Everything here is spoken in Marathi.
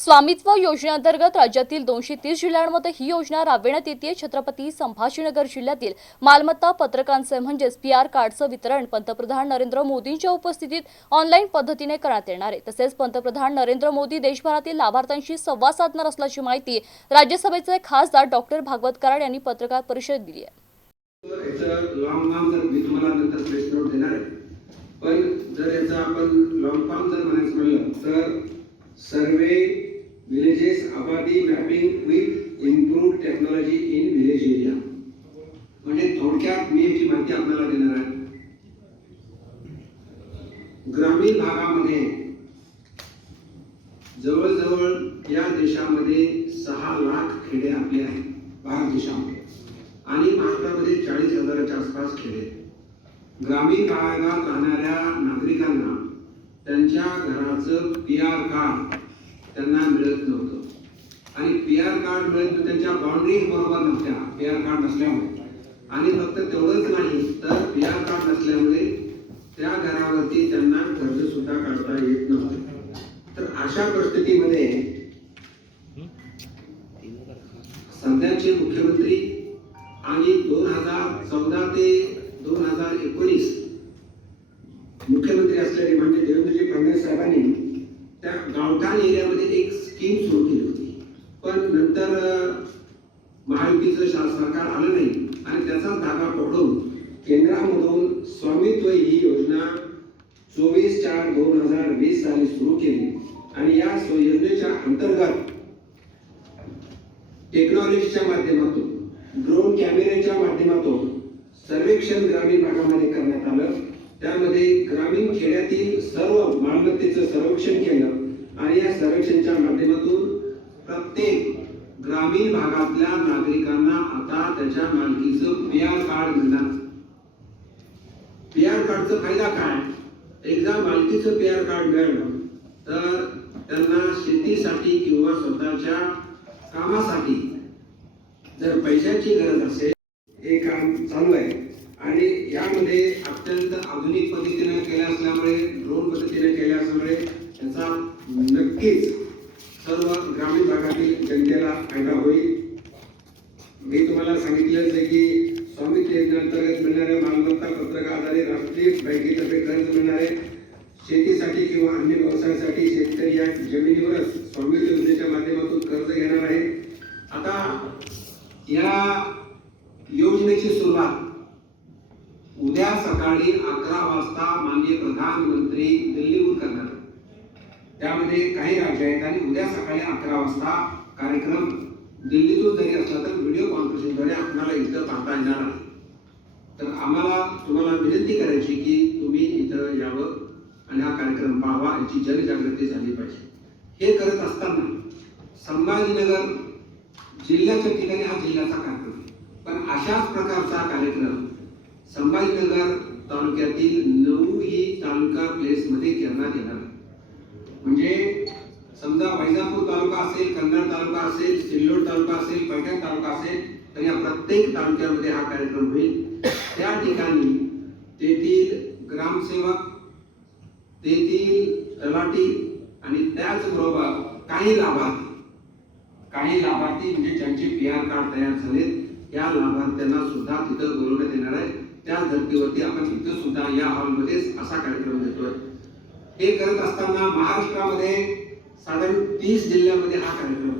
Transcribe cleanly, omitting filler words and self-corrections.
स्वामित्व योजनेअंतर्गत राज्यातील 230 जिल्ह्यांमध्ये ही योजना राबविण्यात येते। छत्रपती संभाजीनगर जिल्ह्यातील मालमत्ता पत्रकांचे म्हणजेच पीआर कार्डचं वितरण पंतप्रधान नरेंद्र मोदींच्या उपस्थितीत ऑनलाईन पद्धतीने करण्यात येणार आहे। तसेच पंतप्रधान नरेंद्र मोदी देशभरातील लाभार्थ्यांशी संवाद साधणार असल्याची माहिती राज्यसभेचे खासदार डॉक्टर भागवत कराड यांनी पत्रकार परिषदेत दिली आहे। सर्वे villages आबादी mapping with improved technology in village area. म्हणजे थोडक्यात मी याची माहिती आपल्याला देणार आहे। ग्रामीण भागामध्ये जवळजवळ या देशामध्ये 6 लाख खेडे आपले आहेत भारत देशामध्ये, आणि महाराष्ट्रामध्ये 40,000च्या आसपास खेडे। ग्रामीण भागात राहणाऱ्या नागरिकांना त्यांच्या घराचं पीआर कार्ड त्यांना मिळत नव्हतं, आणि पीआर कार्ड मिळत त्यांच्या बाउंड्रीज बरोबर नव्हत्या पीआर कार्ड नसल्यामुळे। आणि फक्त तेवढंच नाही तर पीआर कार्ड नसल्यामुळे त्या घरावरती त्यांना कर्ज सुद्धा काढता येत नव्हतं। तर अशा परिस्थितीमध्ये सध्याचे मुख्यमंत्री आणि 2014 ते 2019 मुख्यमंत्री असलेले म्हणजे देवेंद्रजी फडणवीस साहेबांनी त्या गावठाण एरियामध्ये एक स्कीम सुरू केली होती, पण नंतर महायुतीचं सरकार आलं नाही आणि त्याचा धागा पकडून केंद्रामधून स्वामित्व ही योजना 24/4/2020 साली सुरू केली। आणि या योजनेच्या अंतर्गत टेक्नॉलॉजीच्या माध्यमातून, ड्रोन कॅमेऱ्याच्या माध्यमातून सर्वेक्षण ग्रामीण भागामध्ये करण्यात आलं। त्यामध्ये ग्रामीण खेड्यातील सर्व मालमत्तेचं सर्वेक्षण केलं, आणि या सर्वेक्षणाच्या माध्यमातून प्रत्येक ग्रामीण भागातल्या नागरिकांना आता त्याच्या मालकीचं पीआर कार्ड मिळणार। पीआर कार्डचा फायदा काय? एकदा मालकीचं पीआर कार्ड मिळालं तर त्यांना शेतीसाठी किंवा स्वतःच्या कामासाठी जर पैशाची गरज असेल, हे काम चालू आहे। आणि यामध्ये अत्यंत आधुनिक पद्धतीने केले असल्यामुळे, ड्रोन पद्धतीने केले असल्यामुळे त्याचा नक्कीच सर्व ग्रामीण भागातील जनतेला फायदा होईल। मी तुम्हाला सांगितलंच आहे की स्वामित्व योजनेअंतर्गत मिळणाऱ्या मालमत्ता पत्रक आधारित राष्ट्रीय बँकेतर्फे कर्ज मिळणार आहे। शेतीसाठी किंवा अन्य व्यवसायासाठी शेतकरी या जमिनीवरच स्वामित्व योजनेच्या माध्यमातून कर्ज घेणार आहे। आता या योजनेची सुरुवात उद्या सकाळी 11 वाजता माननीय प्रधानमंत्री दिल्लीहून करणार। त्यामध्ये काही राज्य आहेत, आणि उद्या सकाळी 11 वाजता कार्यक्रम दिल्लीतून जरी असला तर व्हिडिओ कॉन्फरन्सिंगद्वारे आपल्याला इथं पाहता येणार आहे। तर आम्हाला तुम्हाला विनंती करायची की तुम्ही इथं यावं आणि हा कार्यक्रम पाहावा, याची जनजागृती झाली पाहिजे। हे करत असताना संभाजीनगर जिल्ह्याच्या ठिकाणी हा जिल्ह्याचा कार्यक्रम आहे, पण अशाच प्रकारचा कार्यक्रम संभाजीनगर तालुक्यातील 9ही तालुका प्लेस मध्ये करण्यात येणार। म्हणजे समजा वैजापूर तालुका असेल, कन्नड तालुका असेल, सिल्लोड तालुका असेल, पैठण तालुका असेल, तर या प्रत्येक तालुक्यामध्ये हा कार्यक्रम होईल। त्या ठिकाणी तेथील ग्रामसेवक, तेथील तलाठी आणि त्याचबरोबर काही लाभार्थी म्हणजे ज्यांचे पीआर कार्ड तयार झालेत, या लाभार्थ्यांना सुद्धा तिथं बोलवण्यात येणार आहे। त्या धर्तीवरती आपण इथं सुद्धा या हॉलमध्येच असा कार्यक्रम घेतोय। हे करत असताना महाराष्ट्रामध्ये साधारण 30 जिल्ह्यामध्ये हा कार्यक्रम होतो।